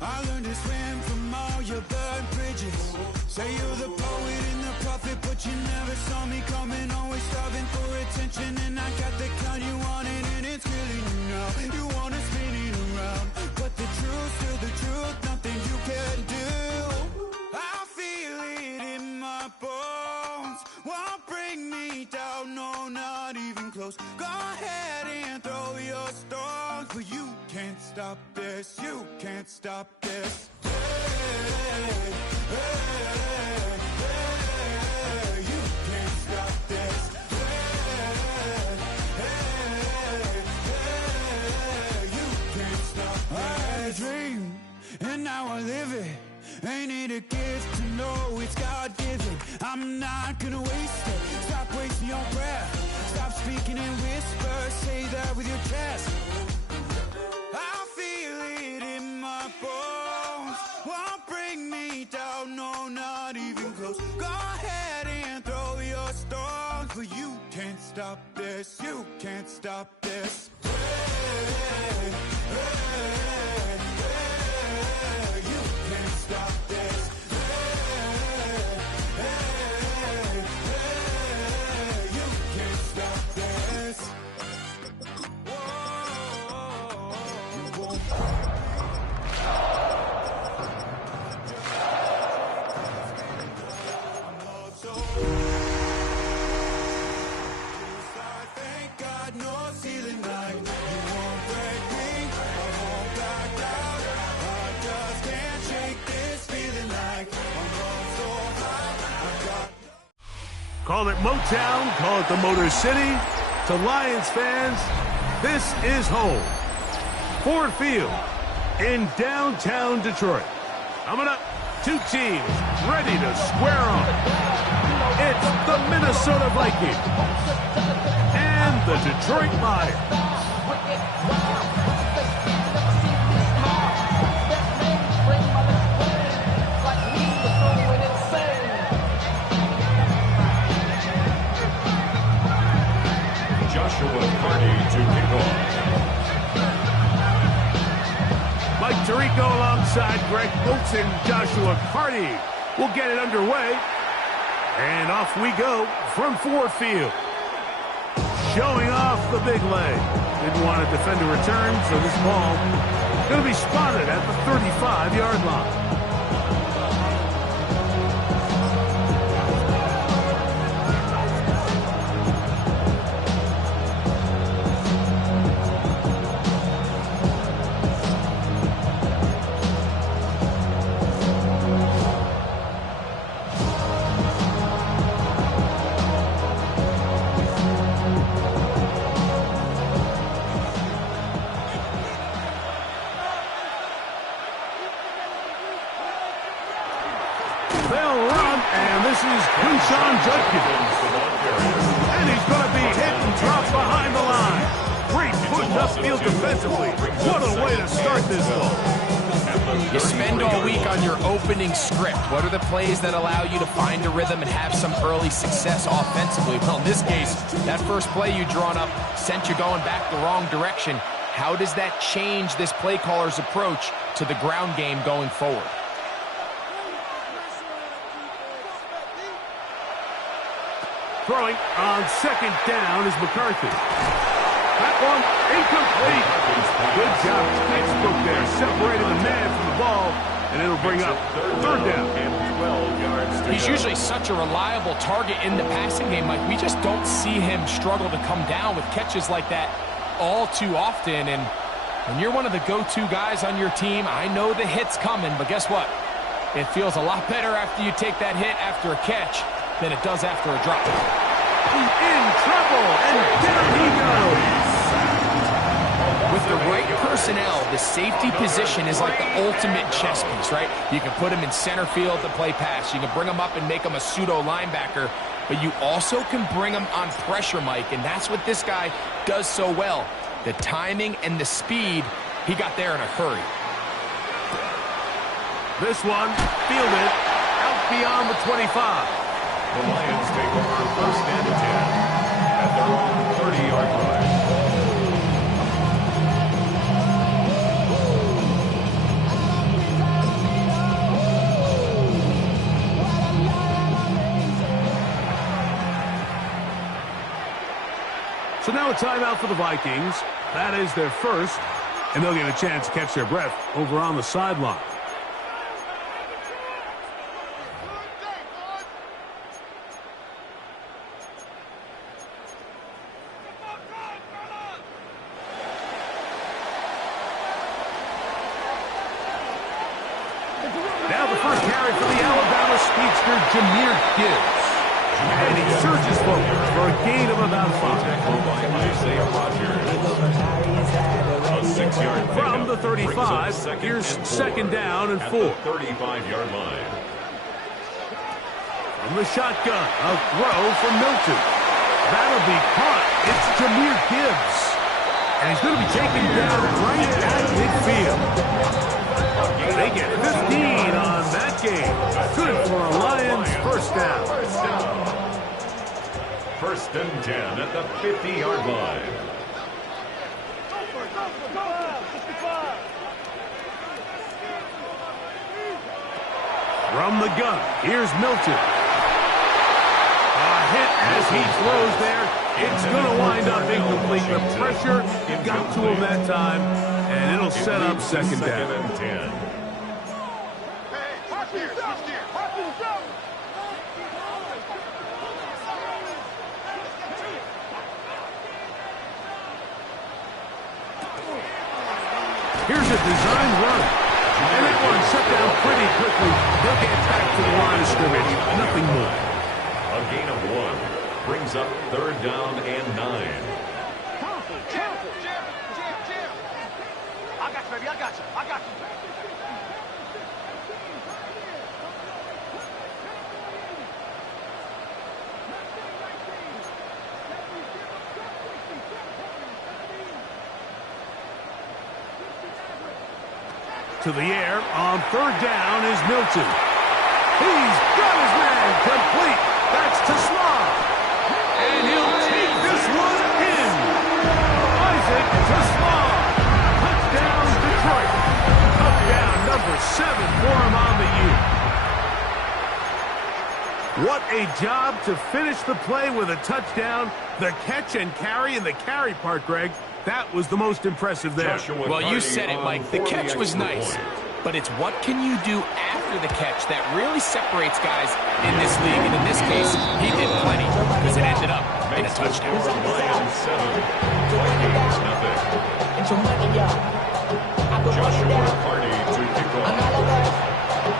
I learned to swim from all your burnt bridges. Say you're the poet and the prophet, but you never saw me coming. Always starving for attention, and I got the kind you wanted, and it's killing you now. You wanna spin it around, but the truth's still the truth. Nothing you can do. I feel it in my bones. Won't bring me down, no, not even close. Go ahead and throw your stones, but you can't stop this. You can't stop this. Hey, hey, hey, you can't stop this. Hey, hey, hey, you can't stop this. I had a dream, and now I live it. Ain't it a gift to know it's God-given? I'm not gonna waste it. Stop wasting your breath. Stop speaking in whispers. Say that with your chest. I feel it in my bones. Won't bring me down, no, not even close. Go ahead and throw your stones, but you can't stop this. You can't stop this. Hey, hey, hey, you can't stop this. Hey, hey, hey, you can't stop this. Whoa, you won't. Thank God, no ceiling like you won't break me. I won't back down. I just can't shake this feeling like I'm on so high. I got. Call it Motown, call it the Motor City. To Lions fans, this is home. Ford Field in downtown Detroit. Coming up, two teams ready to square off. It's the Minnesota Vikings and the Detroit Lions. Joshua Carney to kick off. Mike Tirico alongside Greg Oates and Joshua Carney will get it underway. And off we go from Ford Field. Showing off the big leg. Didn't want to defend a return, so this ball going to be spotted at the 35-yard line. They'll run, and this is Quinshon Judkins. And he's going to be hit and dropped behind the line. Great push upfield defensively. What a way to start this ball. You spend all week on your opening script. What are the plays that allow you to find a rhythm and have some early success offensively? Well, in this case, that first play you drawn up sent you going back the wrong direction. How does that change this play caller's approach to the ground game going forward? Throwing on second down is McCarthy. That one incomplete. Good job. Textbook there, separating the man from the ball, and it'll bring up third down. He's usually such a reliable target in the passing game, Mike. We just don't see him struggle to come down with catches like that all too often. And when you're one of the go-to guys on your team, I know the hit's coming, but guess what? It feels a lot better after you take that hit after a catch than it does after a drop. He's in trouble, and there he goes. With the right personnel, the safety position is like the ultimate chess piece, right? You can put him in center field to play pass. You can bring him up and make him a pseudo linebacker, but you also can bring him on pressure, Mike, and that's what this guy does so well. The timing and the speed, he got there in a hurry. This one, fielded out beyond the 25. The Lions take over first and 10 at their own 30-yard line. So now a timeout for the Vikings. That is their first, and they'll get a chance to catch their breath over on the sideline. Now the first carry for the Alabama speedster, Jahmyr Gibbs. And he surges forward for a gain of about 5. From the 35, here's second down and 4. 35-yard line. From the shotgun, a throw from Milton. That'll be caught. It's Jahmyr Gibbs. And he's going to be taken down right at midfield. They get 15 on that game. Good for a Lions first down. First and 10 at the 50-yard line. From the gun, here's Milton. A hit as he throws there. It's going to wind up incomplete. The pressure got to him that time, and it'll set up second down. And 10. Here's a design run. And that one shut down pretty quickly. They'll get back to the line of scrimmage. Nothing more. A gain of 1 brings up third down and 9. I got you, baby. I got you. I got you. To the air on third down is Milton. He's got his man complete. That's to Slav. And he'll take this one in. Isaac to Slav. Touchdown, Detroit. Touchdown number 7 for him on the year. What a job to finish the play with a touchdown. The catch and carry, and the carry part, Greg, that was the most impressive there. Well, you said it, Mike. The catch was nice, but it's what can you do after the catch that really separates guys in this league. And in this case, he did plenty because it ended up in a touchdown. Lions 7, Vikings nothing. Joshua Hardy to kick off.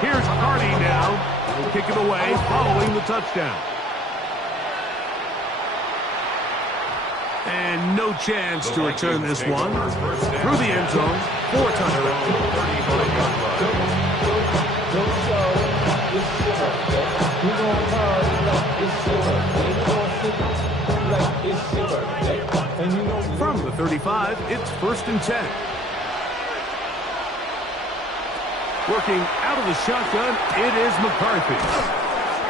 Here's Hardy now. He'll kick it away following the touchdown. And no chance to return this one. Through the end zone, 4 touchdowns. From the 35, it's first and 10. Working out of the shotgun, it is McCarthy.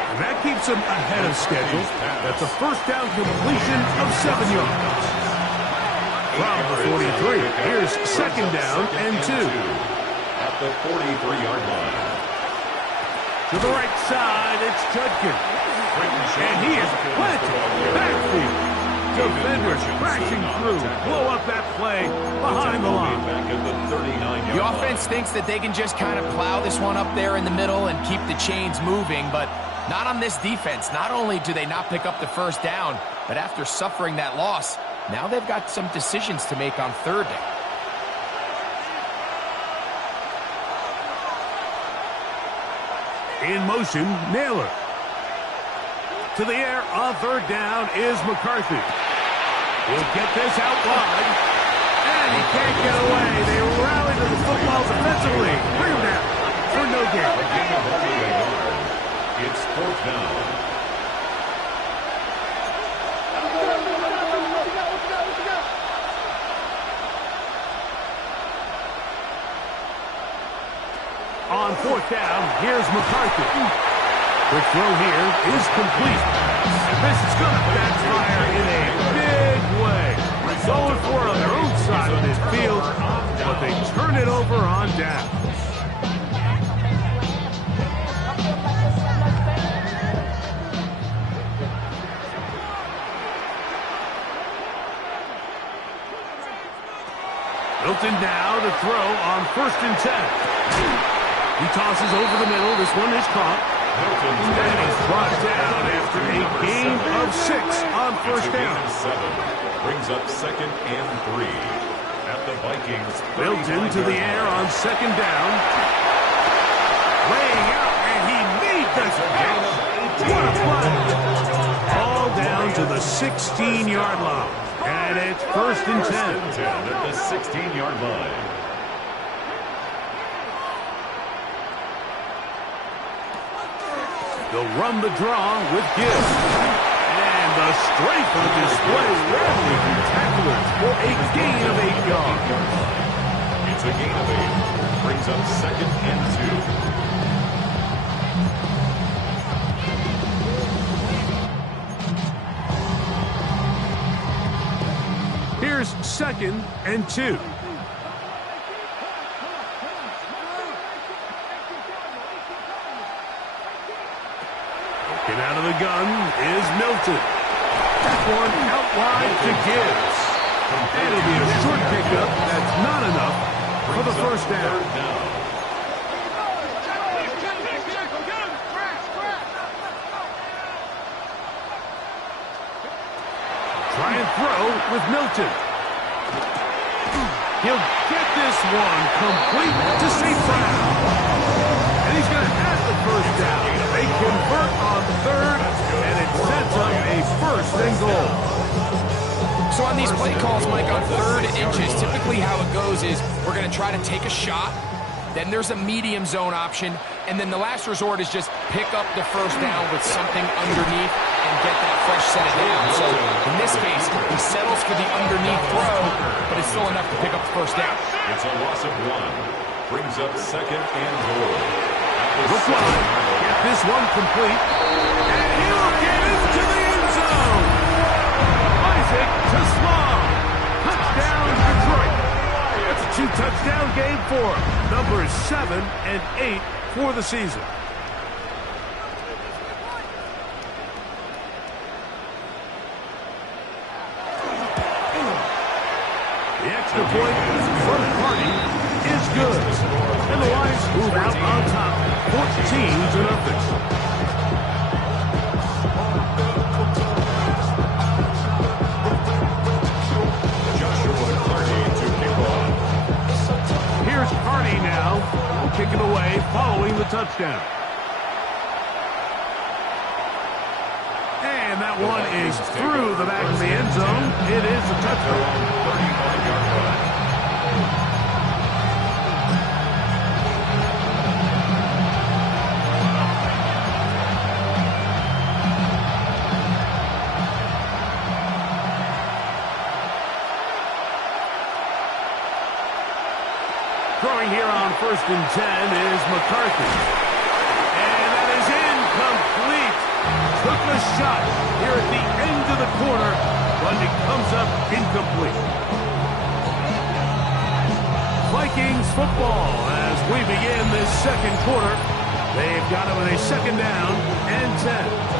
And that keeps him ahead of schedule. That's a first down completion of 7 yards. From the 43, here's second down and 2. At the 43-yard line. To the right side, it's Judkins. And he is planted backfield. Defenders crashing through. Blow up that play behind the line. Back at the 39-yard The offense thinks that they can just kind of plow this one up there in the middle and keep the chains moving, but not on this defense. Not only do they not pick up the first down, but after suffering that loss, now they've got some decisions to make on third down. In motion, Naylor. To the air on third down is McCarthy. He'll get this out wide. And he can't get away. They rally to the football defensively. Bring him down for no gain. It's fourth down. On fourth down, here's McCarthy. The throw here is complete. And this is going to backfire in a big way. Going for it on their own side of this field, but they turn it over on downs. Milton now to throw on 1st and 10. He tosses over the middle. This one is caught. And he's brought down after a gain of 6 on 1st down. 7 brings up 2nd and 3 at the Vikings. Milton to the air on 2nd down. Laying out, and he made the catch. What a play. All down to the 16-yard line. And it's 1st and 10. At the 16-yard line. They'll run the draw with Gibbs. And the strength on display rapidly from tacklers for a gain of 8 yards. It's a gain of 8. Brings up 2nd and 2. Here's 2nd and 2. Looking out of the gun is Milton. That one out wide to Gibbs. And it'll be a short pickup. That's not enough for the 1st down. Try and throw with Milton. He'll get this one complete to St. Brown. And he's going to have the 1st down. They convert on 3rd, and it sets up a 1st and goal. So on these play calls, Mike, on 3rd and inches, typically how it goes is we're going to try to take a shot, then there's a medium zone option, and then the last resort is just pick up the 1st down with something underneath and get that fresh set of down. So in this case, he settles for the underneath throw, but it's still enough to pick up the 1st down. It's a loss of 1. Brings up 2nd and goal. Look wide. Get this one complete. And he'll get into the end zone. Isaac to Small. Touchdown, Detroit. That's a 2-touchdown game for him. Numbers 7 and 8 for the season. The extra point from Hardy is good. And the Lions move out on top, 14-0. Here's Hardy now. Will kick it away following the touchdown. And that one is through the back of the end zone. It is a touchdown. 35-yard line. Throwing here on 1st and 10 is McCarthy. And that is incomplete. Took the shot here at the end of the corner, but it comes up incomplete. Vikings football as we begin this 2nd quarter. They've got it with a 2nd down and 10.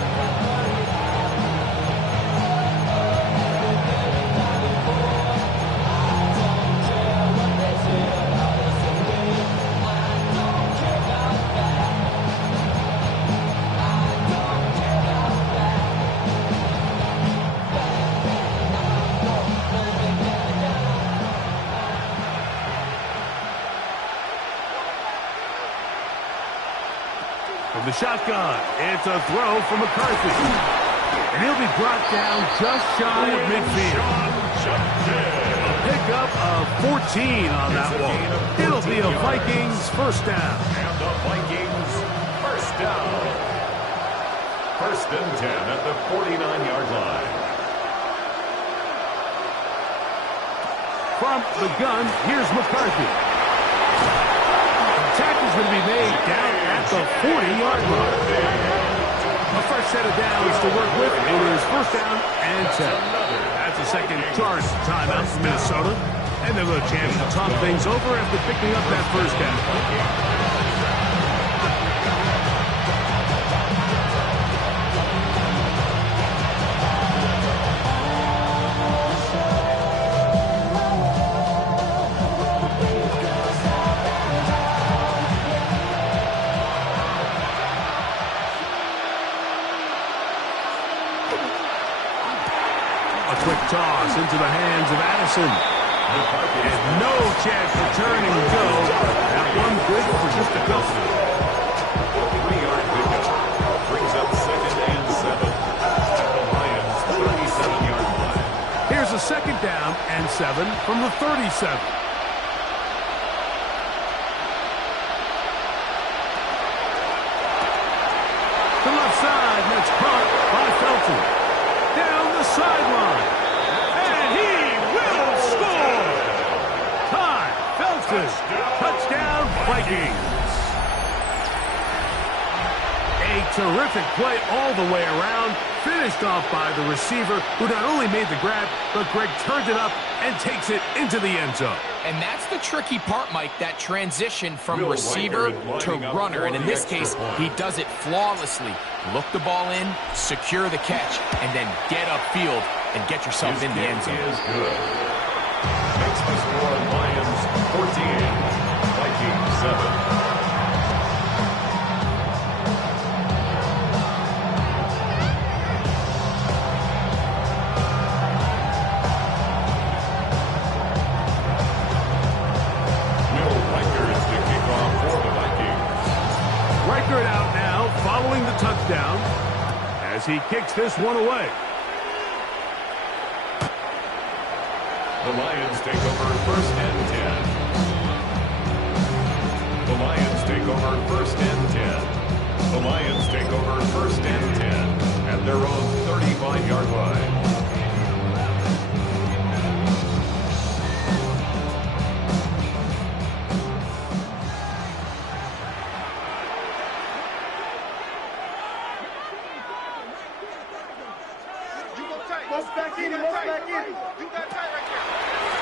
From the shotgun, it's a throw from McCarthy. And he'll be brought down just shy of midfield. A pickup of 14 on that one. It'll be a Vikings 1st down. And the Vikings 1st down. 1st and 10 at the 49-yard line. From the gun, here's McCarthy. Tackle's going to be made down at the 40-yard line. A fresh set of downs to work with. It is 1st down and 10. That's a 2nd charge timeout for Minnesota. And they'll have a chance to talk things over after picking up that 1st down. toss into the hands of Addison. And no chance to turn and go. That one good for just a couple. A 3-yard pickup brings up 2nd and 7 at the Lions' 37-yard line. Here's a 2nd down and 7 from the 37. The left side, and it's caught by Felton. Down the sideline. And he will score! Ty Felton. Touchdown, Vikings. A terrific play all the way around. Finished off by the receiver, who not only made the grab, but Greg turned it up and takes it into the end zone. And that's the tricky part, Mike, that transition from receiver to runner. And in this case, he does it flawlessly. Look the ball in, secure the catch, and then get upfield and get yourself in the end zone. Is good. Makes the score Lions 14, Vikings 7. Reichert out now, following the touchdown, as he kicks this one away. The Lions take over 1st and 10. The Lions take over 1st and 10. The Lions take over 1st and 10 at their own 35-yard line.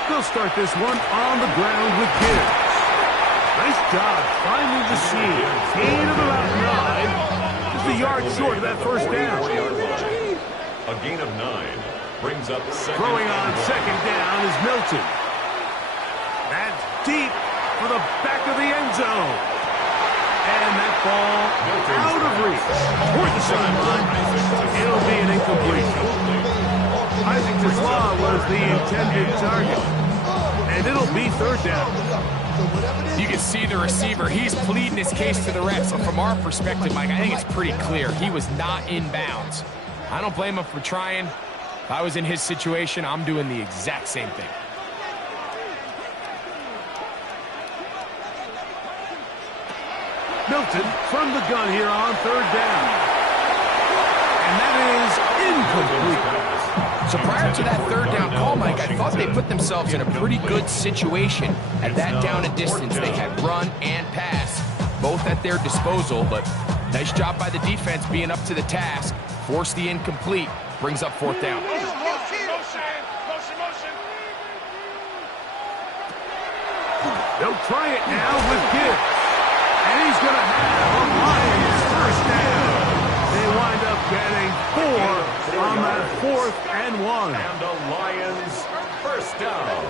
They'll start this one on the ground with Gibbs. Nice job finding the seam. Gain of about 9. Just a yard short of that 1st down. A gain of 9 brings up 2nd. Throwing on 2nd down is Milton. That's deep for the back of the end zone. And that ball out of reach. Toward the sideline. It'll be an incomplete. Isaac Dubois was the intended target. And it'll be 3rd down. You can see the receiver. He's pleading his case to the refs. So from our perspective, Mike, I think it's pretty clear. He was not in bounds. I don't blame him for trying. If I was in his situation, I'm doing the exact same thing. Milton from the gun here on 3rd down. And that is incomplete. So prior to that 3rd down call, Mike, I thought they put themselves in a pretty good situation at that down and distance. They had run and pass, both at their disposal, but nice job by the defense being up to the task. Forced the incomplete, brings up 4th down. They'll try it now with Gibbs. And he's going to have a Lions 1st down. They wind up getting 4 on that 4th and 1. And the Lions 1st down.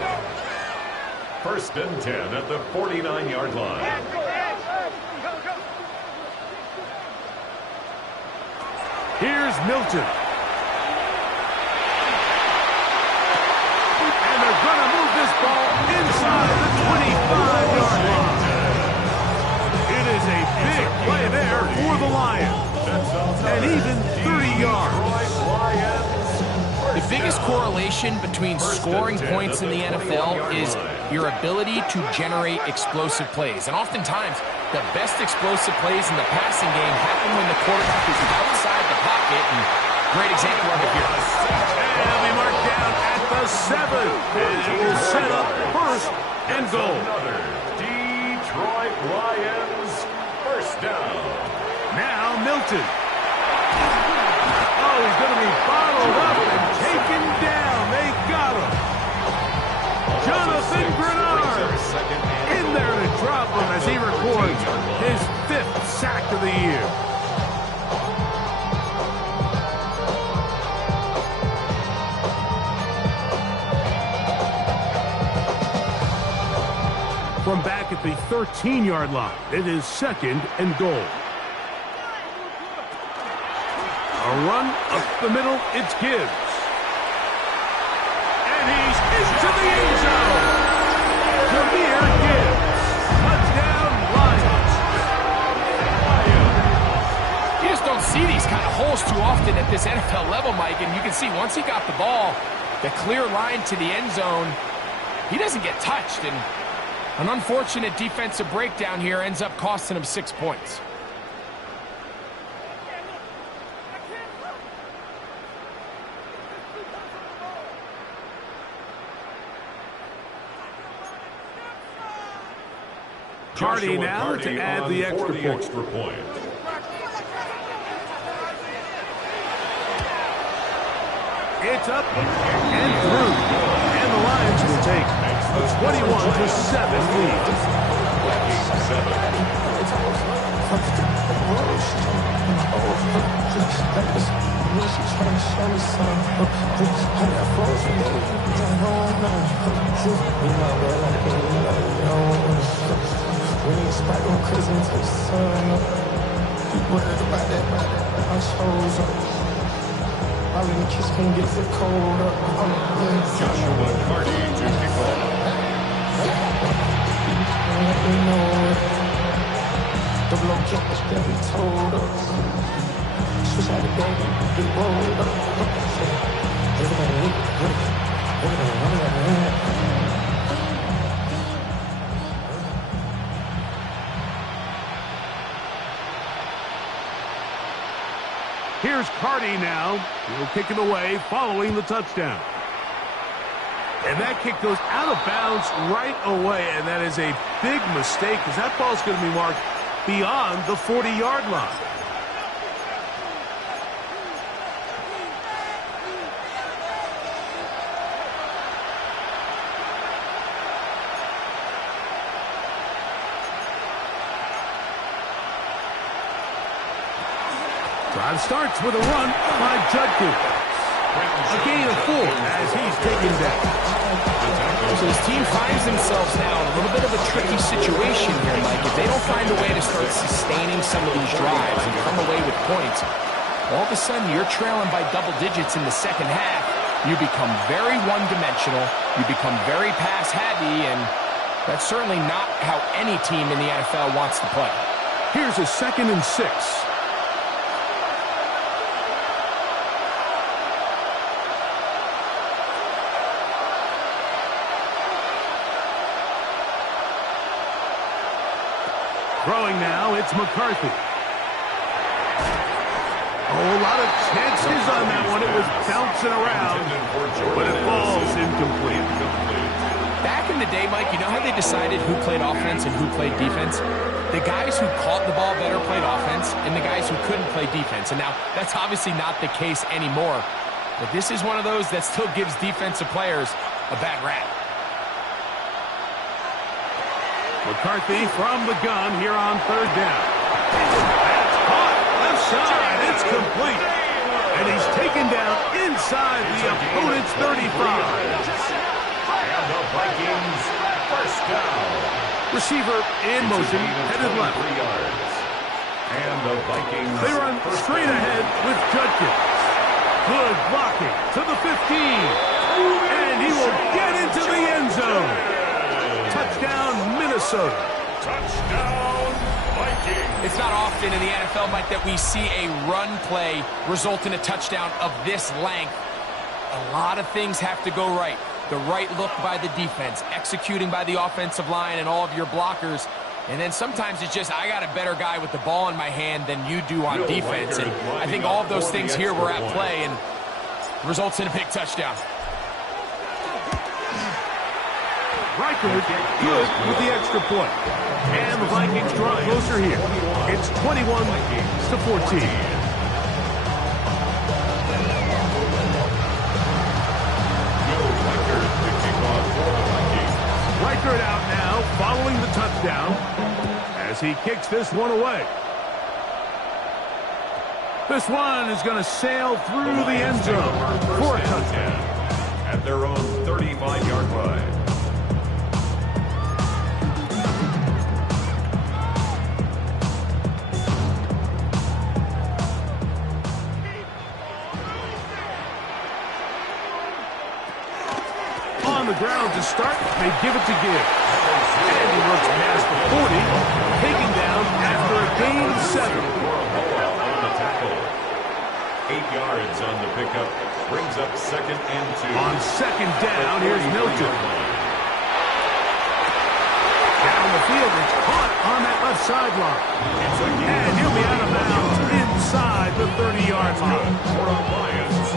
1st and 10 at the 49-yard line. Here's Milton. And they're going to move this ball inside the 25-yard line. It is a big play there for the Lions. And even 30 yards. The biggest correlation between scoring points in the NFL is your ability to generate explosive plays. And oftentimes, the best explosive plays in the passing game happen when the quarterback is outside the pocket. And great example of it here. And it'll be marked down at the 7. And it will set up 1st and goal. Another Detroit Lions 1st down. Now Milton. Oh, he's going to be bottled up and taken down. They got him. Jonathan Grenard in there to drop him as he records his 5th sack of the year. From back at the 13-yard line, it is 2nd and goal. A run up the middle, it's Gibbs. see these kind of holes too often at this NFL level, Mike, and you can see once he got the ball, the clear line to the end zone, he doesn't get touched, and an unfortunate defensive breakdown here ends up costing him 6 points. Carty now to add the extra point. It's up and through. And the Lions will take a 21-7 lead. Joshua Carty to kick off. The blow cash that we told us. Switch out the game, get rolled up. Here's Carty now. He'll kick it away following the touchdown. And that kick goes out of bounds right away, and that is a big mistake because that ball's going to be marked beyond the 40-yard line. Drive starts with a run by Judkins. A gain of 4 as he's taken down. So his team finds themselves now in a little bit of a tricky situation here, Mike. If they don't find a way to start sustaining some of these drives and come away with points, all of a sudden you're trailing by double digits in the second half. You become very one-dimensional. You become very pass-heavy, and that's certainly not how any team in the NFL wants to play. Here's a 2nd and 6. Throwing now, it's McCarthy. Oh, a lot of chances on that one. It was bouncing around, but it falls incomplete. Back in the day, Mike, you know how they decided who played offense and who played defense? The guys who caught the ball better played offense, and the guys who couldn't play defense. And now, that's obviously not the case anymore. But this is one of those that still gives defensive players a bad rap. McCarthy from the gun here on 3rd down. That's caught. Left side. It's complete. And he's taken down inside the opponent's 35. And the Vikings first down. Receiver in motion, headed left. 3 yards. And the Vikings They run straight ahead with Judkins. Good blocking to the 15. And he will get into the end zone. Touchdown, Minnesota. touchdown Vikings. It's not often in the NFL, Mike, that we see a run play result in a touchdown of this length. A lot of things have to go right. The right look by the defense, executing by the offensive line and all of your blockers. And then sometimes it's just, I got a better guy with the ball in my hand than you do on defense. And I think all of those things here were at play and results in a big touchdown. Reichard good with the extra point. And the Vikings draw closer here. It's 21-14. Reichard out now following the touchdown as he kicks this one away. This one is going to sail through the end zone for a touchdown. At their own 35-yard line. On the ground to start, they give it to Gibbs. And he looks past the 40, taken down after a gain of 7. tackle. 8 yards on the pickup. Brings up 2nd and 2. On 2nd down, here's Milton. Down the field, it's caught on that left sideline. And he'll be out of bounds inside the 30-yard line.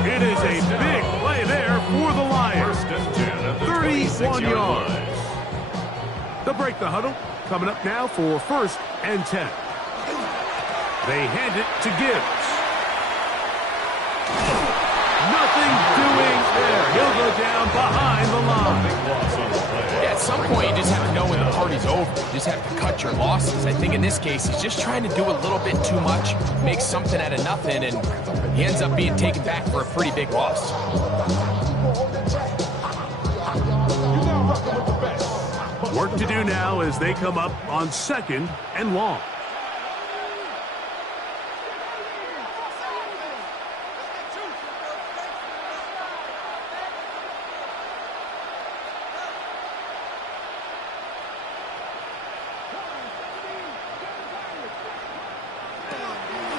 It is a big play there for the Lions. 31 yards. They'll break the huddle. Coming up now for 1st and 10. They hand it to Gibbs. Nothing doing there. He'll go down behind the line. Yeah, at some point, you just have to know when the party's over. You just have to cut your losses. I think in this case, he's just trying to do a little bit too much, make something out of nothing, and he ends up being taken back for a pretty big loss. Work to do now as they come up on 2nd and long.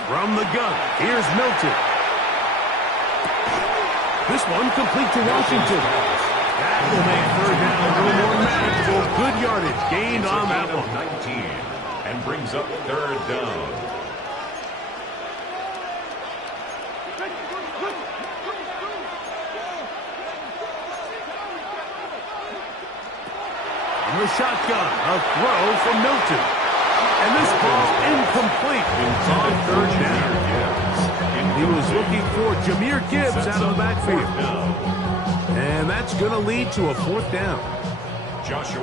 From the gun, here's Milton. This one complete to Washington. That will make 3rd down a little more manageable. Good yardage gained on that one. 19 and brings up 3rd down. In the shotgun, a throw from Milton. And this ball incomplete. It's on 3rd down. He was looking for Jahmyr Gibbs out of the backfield. And that's going to lead to a 4th down.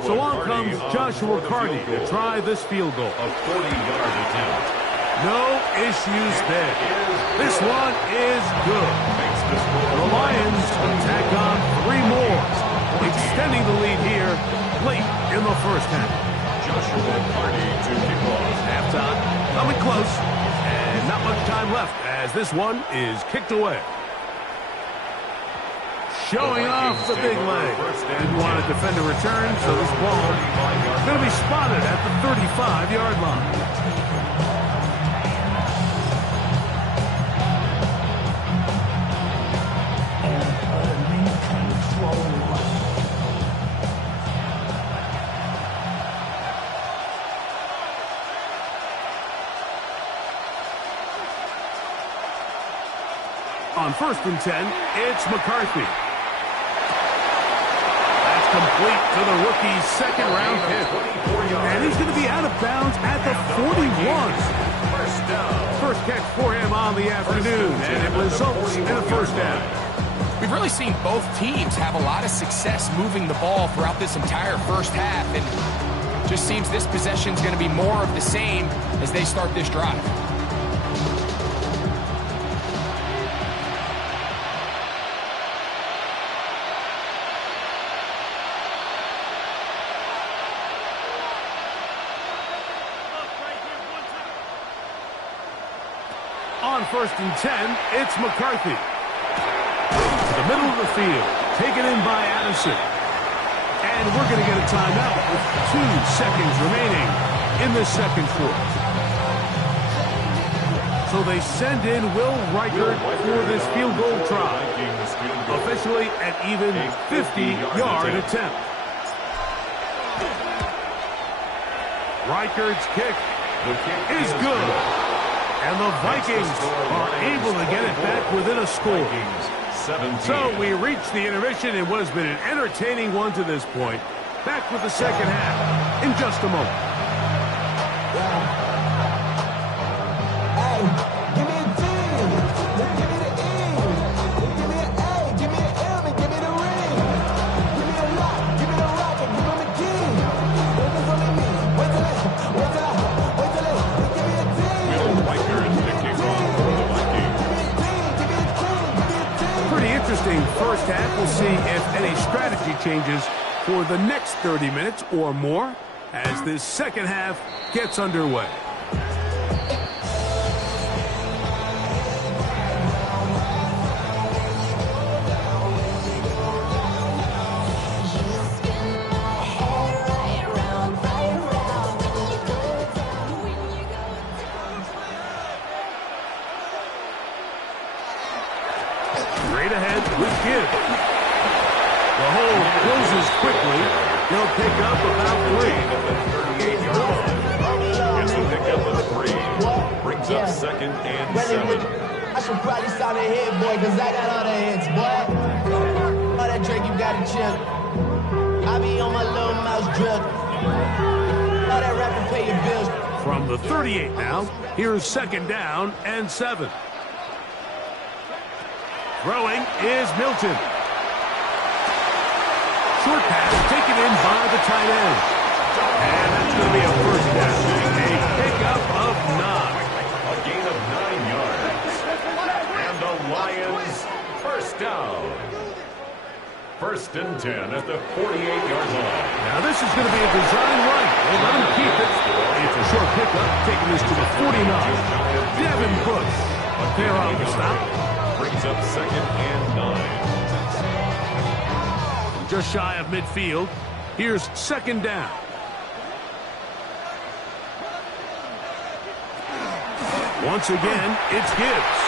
So on comes Joshua Carty to try this field goal. A 40-yard attempt. No issues there. This one is good. The Lions tack on 3 more, extending the lead here late in the 1st half. Joshua Carty to kick off. Halftime coming close, and not much time left as this one is kicked away. Showing off the big leg. Didn't want to defend a return, so this ball is going to be spotted at the 35-yard line. On 1st and 10, it's McCarthy. Complete to the rookie's 2nd-round pick. And he's going to be out of bounds at the 41. First catch for him on the afternoon, and it results in a 1st down. We've really seen both teams have a lot of success moving the ball throughout this entire 1st half, and just seems this possession is going to be more of the same as they start this drive. On 1st and 10, it's McCarthy. To the middle of the field, taken in by Addison. And we're going to get a timeout with 2 seconds remaining in the 2nd quarter. So they send in Will Reichard for this field goal try. Officially an even 50-yard attempt. Reichard's kick is good. And the Vikings are able to get it back within a score. So we reach the intermission in what has been an entertaining one to this point. Back with the 2nd half in just a moment. Give me a G, give me the E, give me an A, give me an M, and give me the ring. Give me a lock, give me the rock, and give me the key. Wait till I, give me a D. Will Reichard to kick off for the Vikings. Pretty interesting 1st half. We'll see if any strategy changes for the next 30 minutes or more as this 2nd half gets underway. the hole closes quickly. He'll pick up about 3. At the 38-yard line. Gets a pickup of 3. Brings up second and 7. I should probably sign a hit, boy, because I got all the hits, boy. All that Drake, you got to chill. I be on my little mouse drip. All that rapping, pay your bills. From the 38 now, here's second down and 7. Throwing is Milton. Short pass taken in by the tight end. And that's going to be a first down. A pickup of 9. A gain of 9 yards. And the Lions first down. First and 10 at the 48-yard line. Now this is going to be a design run. They let him keep it. It's a short pickup, taking this to the 49. Devin Bush. But they're on the stop. Brings up second and 9. Just shy of midfield. Here's second down. Once again, it's Gibbs.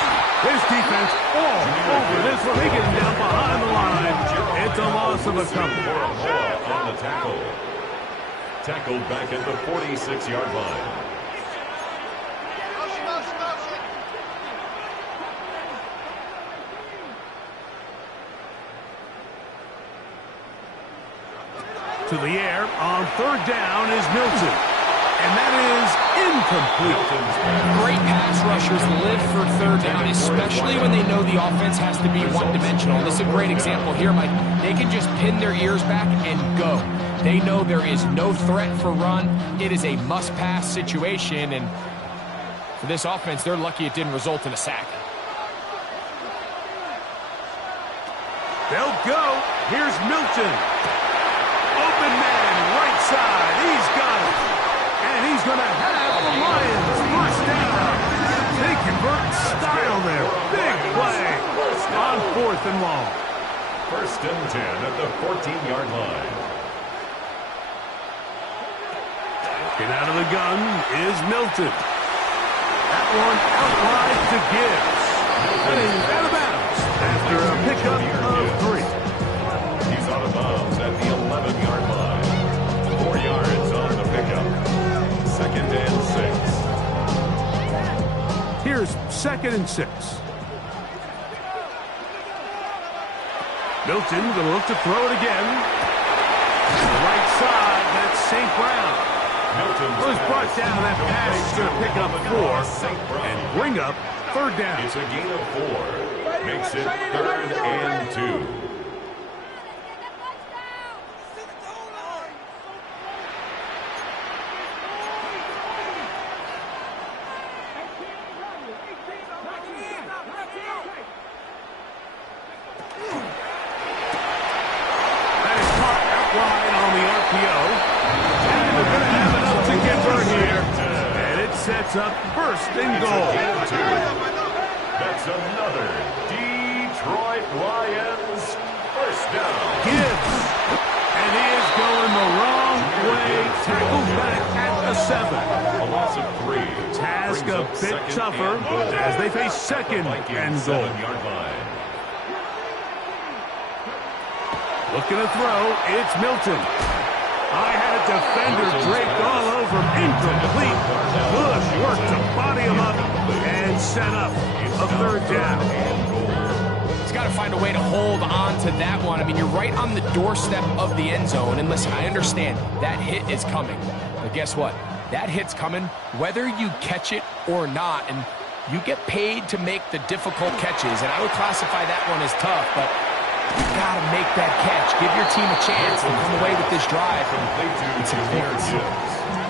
His defense all over this one. They get him down behind the line. It's a loss of a couple. On the tackle. Tackled back at the 46-yard line. To the air on third down is Milton. And that is incomplete. Great pass rushers live for third down, especially when they know the offense has to be one-dimensional. This is a great example here, Mike. They can just pin their ears back and go. They know there is no threat for run. It is a must-pass situation, and for this offense, they're lucky it didn't result in a sack. They'll go. Here's Milton. Open man, right side. He's got it. And he's going to have the Lions first down. They convert style there. Big play on 4th and long. First and 10 at the 14-yard line. Get out of the gun is Milton. That one out wide to Gibbs. And he's out of bounds after a pickup of 3. He's out of bounds at the 11-yard line. 4 yards on the pickup. Second and 6. Here's second and 6. Milton going to look to throw it again. To the right side, that's St. Brown. Was brought down. That pass is going to pick up 4 and bring up third down. It's a gain of 4. Makes it third and 2. That is caught out wide on the RPO. And they're going to have enough to get her here. And it sets up first and goal. That's another Detroit Lions first down. Gibbs. And he is going the wrong way. Tackled back at the 7. A loss of 3. Task Brings a up bit second tougher and goal. as they face second Vikings and goal. 7-yard line. Looking to throw, it's Milton. I had a defender draped all over him. Incomplete. Good work to body him up and set up a third down. He's got to find a way to hold on to that one. I mean, you're right on the doorstep of the end zone. And listen, I understand that hit is coming. But guess what? That hit's coming whether you catch it or not. And you get paid to make the difficult catches. And I would classify that one as tough, but you got to make that catch. Give your team a chance to come away with this drive. And it's important.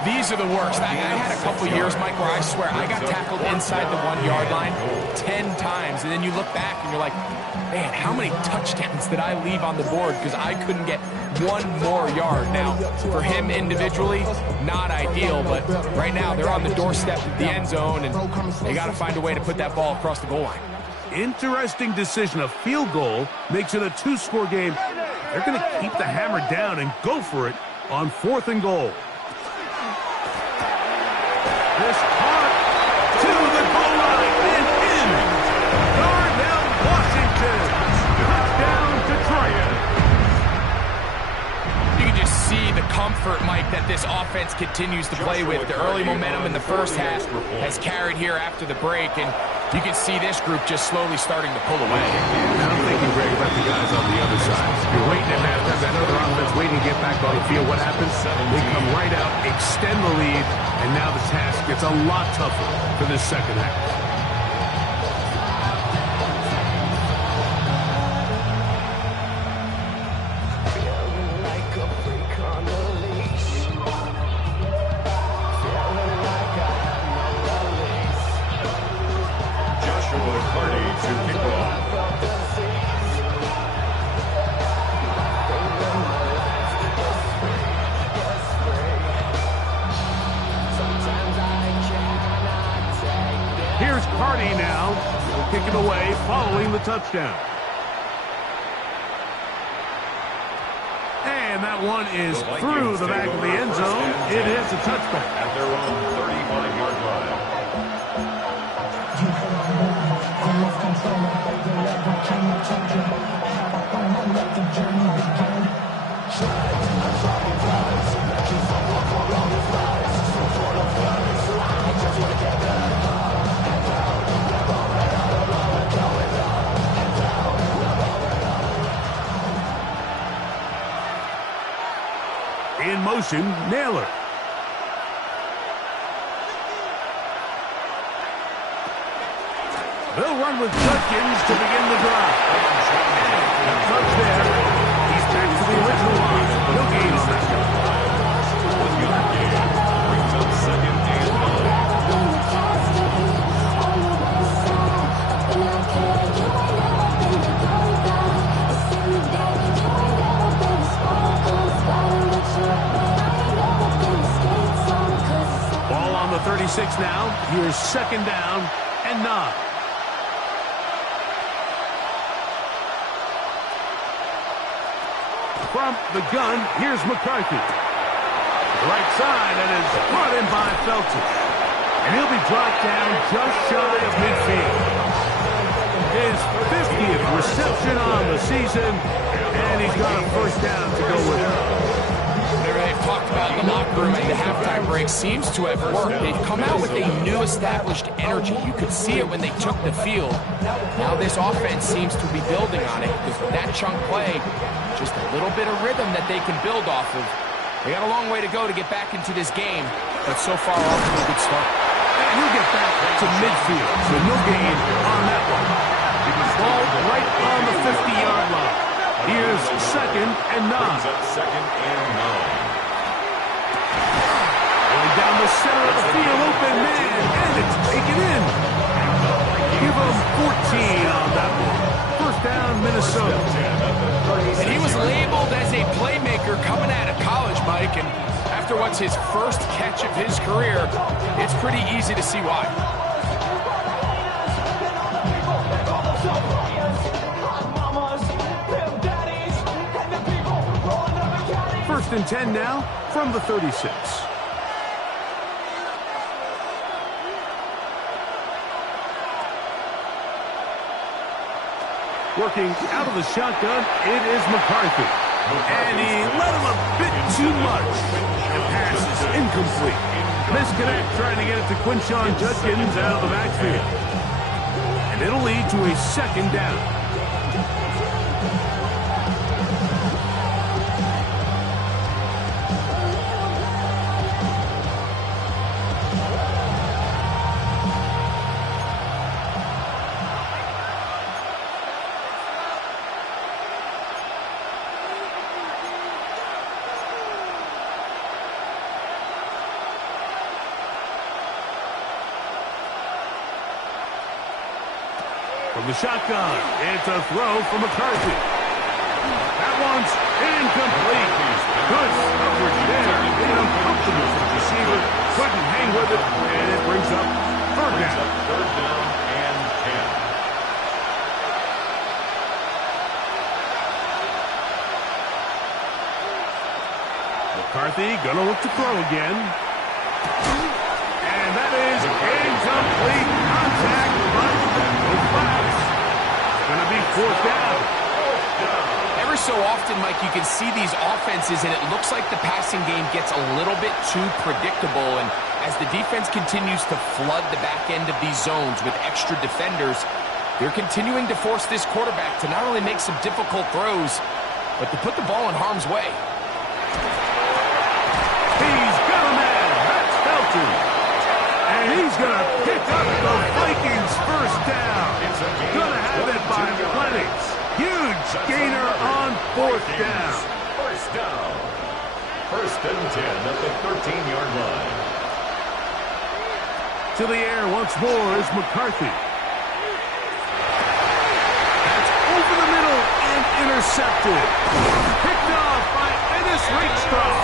These are the worst. I had a couple years, Mike, where I swear I got tackled inside the 1-yard line 10 times. And then you look back and you're like, man, how many touchdowns did I leave on the board because I couldn't get one more yard? Now, for him individually, not ideal, but right now they're on the doorstep of the end zone, and they got to find a way to put that ball across the goal line. Interesting decision. A field goal makes it a 2-score game. They're going to keep the hammer down and go for it on 4th and goal. This caught to the goal line and in. Darnell Washington. Touchdown, Detroit. effort, Mike, that this offense continues to play with. The early momentum in the first half has carried here after the break, and you can see this group just slowly starting to pull away. And I'm thinking, Greg, about the guys on the other side. You're waiting at halftime, that other offense waiting to get back on the field. What happens? They come right out, extend the lead, and now the task gets a lot tougher for this second half. Here's Carty now. He'll kick it away following the touchdown. And that one is through the back of the end zone. It is a touchback. At their own 35-yard line. In motion, Naylor. They'll run with Judkins to begin the drive. And touch there. He's back to the original line. No gain on that. 1-yard gain brings up 2nd and 9. Ball on the 36 now. Here's 2nd down and 9. From the gun, here's McCarthy. Right side, and is brought in by Felton. And he'll be dropped down just shy of midfield. His 50th reception on the season, and he's got a first down to go with it. They've talked about in the locker room at the halftime break seems to have worked. They've come out with a new established energy. You could see it when they took the field. Now this offense seems to be building on it because with that chunk play, just a little bit of rhythm that they can build off of. They got a long way to go to get back into this game, but so far off to a good start. And he'll get back to midfield, so no gain on that one. Ball right on the 50-yard line. Here's 2nd and 9. Brings up 2nd and 9. Going down the center of the field, open man, and it's taken in. Give him 14 on that one. First down, Minnesota. And he was labeled as a playmaker coming out of college, Mike, and after what's his first catch of his career, it's pretty easy to see why. First and 10 now from the 36. Working out of the shotgun, it is McCarthy. And he let him a bit too much. The pass is incomplete. Misconnect trying to get it to Quinshon Judkins out of the backfield. And it'll lead to a 2nd down. From the shotgun, it's a throw from McCarthy. That one's incomplete. Good coverage there. Being uncomfortable for the receiver. Couldn't hang with it, and it brings up 3rd down. 3rd down and 10. McCarthy gonna look to throw again. And that is incomplete. Contact, but no flags. It's gonna be 4th down. Ever so often, Mike, you can see these offenses, and it looks like the passing game gets a little bit too predictable. And as the defense continues to flood the back end of these zones with extra defenders, they're continuing to force this quarterback to not only make some difficult throws, but to put the ball in harm's way. He's got a man. That's Felton. And he's going to pick up the Vikings' first down. Going to have it by plenty. Huge gainer on fourth down. First down. First and 10 at the 13-yard line. To the air once more is McCarthy. That's over the middle and intercepted. Picked off by Ennis Rakestraw.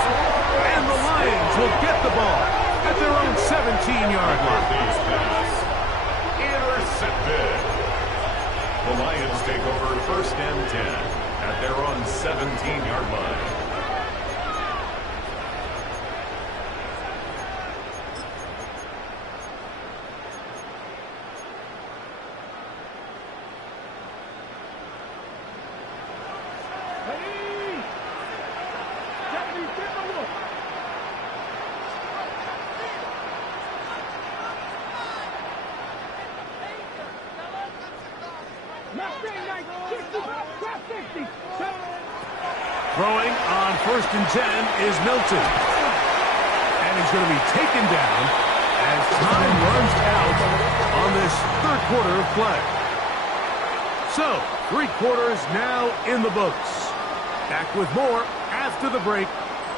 And the Lions will get the ball at their own 17-yard line. Intercepted. The Lions take over first and 10 at their own 17-yard line. Throwing on first and 10 is Milton. And he's going to be taken down as time runs out on this third quarter of play. So, 3 quarters now in the books. Back with more after the break.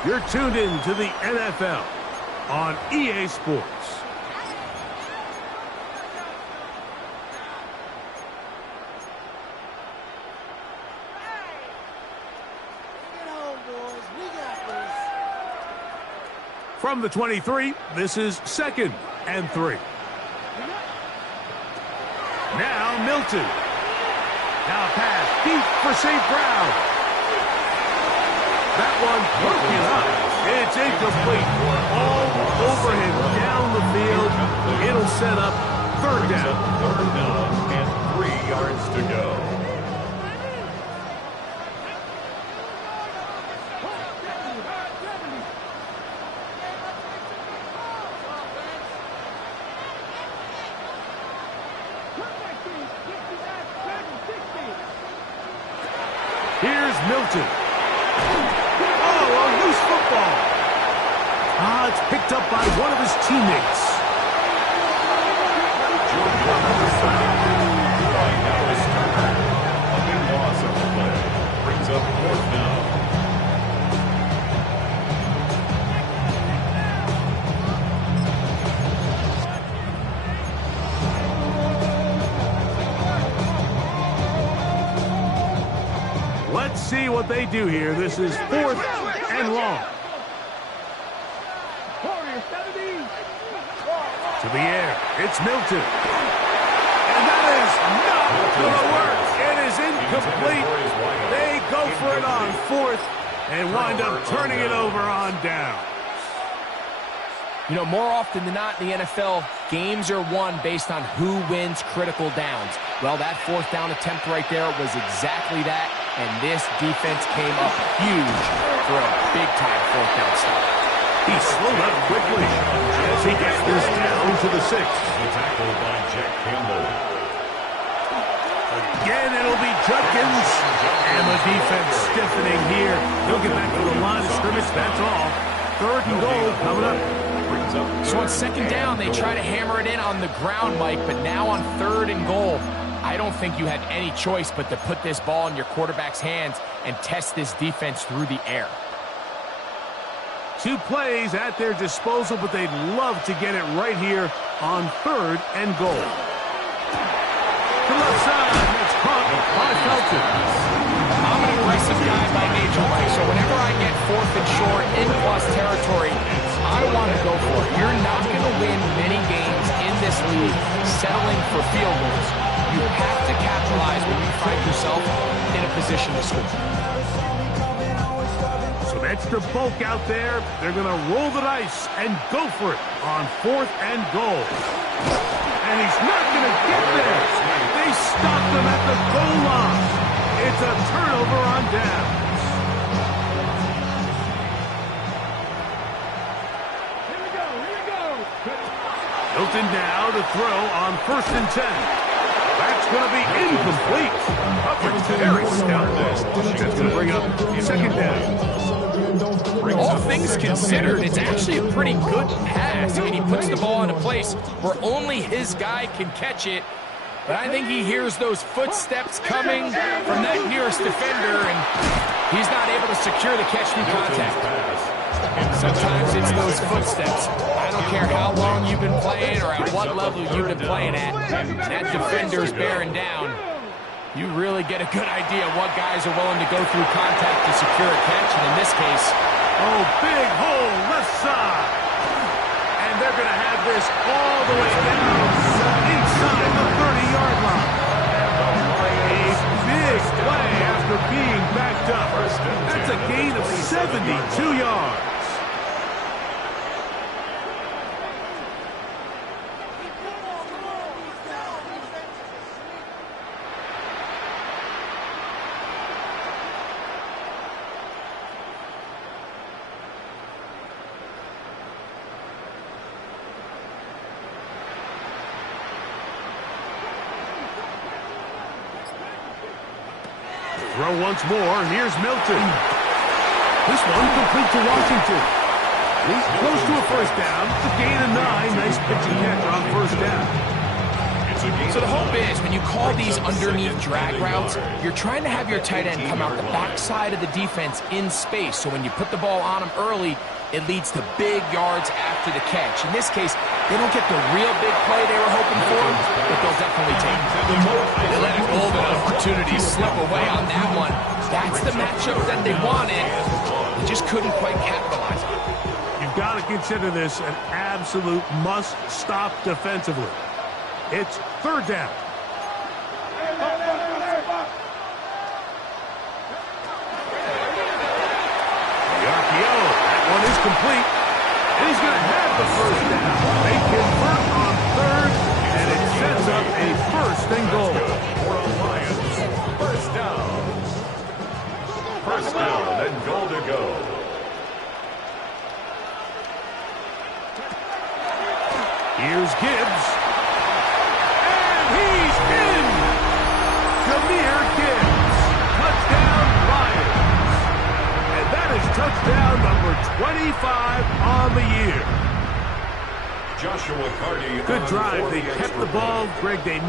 You're tuned in to the NFL on EA Sports. From the 23, this is 2nd and 3. Now Milton. Now pass deep for St. Brown. That one broken up. It's incomplete. All over him down the field. It'll set up third down. Third down and 3 yards to go. Here's Milton. Oh, a loose football. It's picked up by one of his teammates. A big loss of the play. Brings up fourth down. Let's see what they do here. This is 4th and long. To the air. It's Milton. And that is not going to work. It is incomplete. They go for it on 4th and wind up turning it over on down. You know, more often than not in the NFL, games are won based on who wins critical downs. Well, that 4th down attempt right there was exactly that, and this defense came up huge for a big-time 4th down stop. He slowed up quickly as he gets this down to the 6. The tackle by Jack Campbell. Again, it'll be Judkins. And the defense stiffening here. He'll get back to the line of scrimmage. That's all. 3rd and goal coming up. So on 2nd down, they try to hammer it in on the ground, Mike, but now on 3rd and goal, I don't think you had any choice but to put this ball in your quarterback's hands and test this defense through the air. 2 plays at their disposal, but they'd love to get it right here on 3rd and goal. To the left side, it's caught by Felton. I'm an aggressive guy by nature, Mike, so whenever I get 4th and short in plus territory, I want to go for it. You're not going to win many games in this league settling for field goals. You have to capitalize when you find yourself in a position to score. Some extra bulk out there. They're going to roll the dice and go for it on 4th and goal. And he's not going to get there. They stopped him at the goal line. It's a turnover on downs. Hilton now to throw on 1st and 10. That's going to be incomplete. Coverage very stout there. That's going to bring up 2nd down. All things considered, it's actually a pretty good pass. I mean, he puts the ball in a place where only his guy can catch it. But I think he hears those footsteps coming from that nearest defender, and he's not able to secure the catch through contact. Sometimes it's those footsteps. I don't care how long you've been playing or at what level you've been playing at. That defender's bearing down. You really get a good idea of what guys are willing to go through contact to secure a catch, and in this case, oh, big hole left side. And they're going to have this all the way down inside the 30-yard line. A big play after being backed up. That's a gain of 72 yards. Throw once more. Here's Milton. This one complete to Washington. He's close to a 1st down. It's a gain of 9. Nice pitch and catch on 1st down. So the hope is when you call these underneath drag routes, you're trying to have your tight end come out the backside of the defense in space. So when you put the ball on him early, it leads to big yards after the catch. In this case, they don't get the real big play they were hoping for, but they'll definitely take it. They let a golden opportunity slip away on that one. That's the matchup that they wanted. They just couldn't quite capitalize on it. You've got to consider this an absolute must-stop defensively. It's 3rd down. The RPO, that one is complete. And he's going to have the 1st down. They convert on 3rd, and it sets up a 1st and goal. For the Lions, 1st down. 1st down and goal to go. Here's Gibbs. And he's in! Jahmyr Gibbs. Touchdown, Lions. And that is touchdown number 25 on the year. Joshua Carty. Good drive. They kept the ball. Greg, they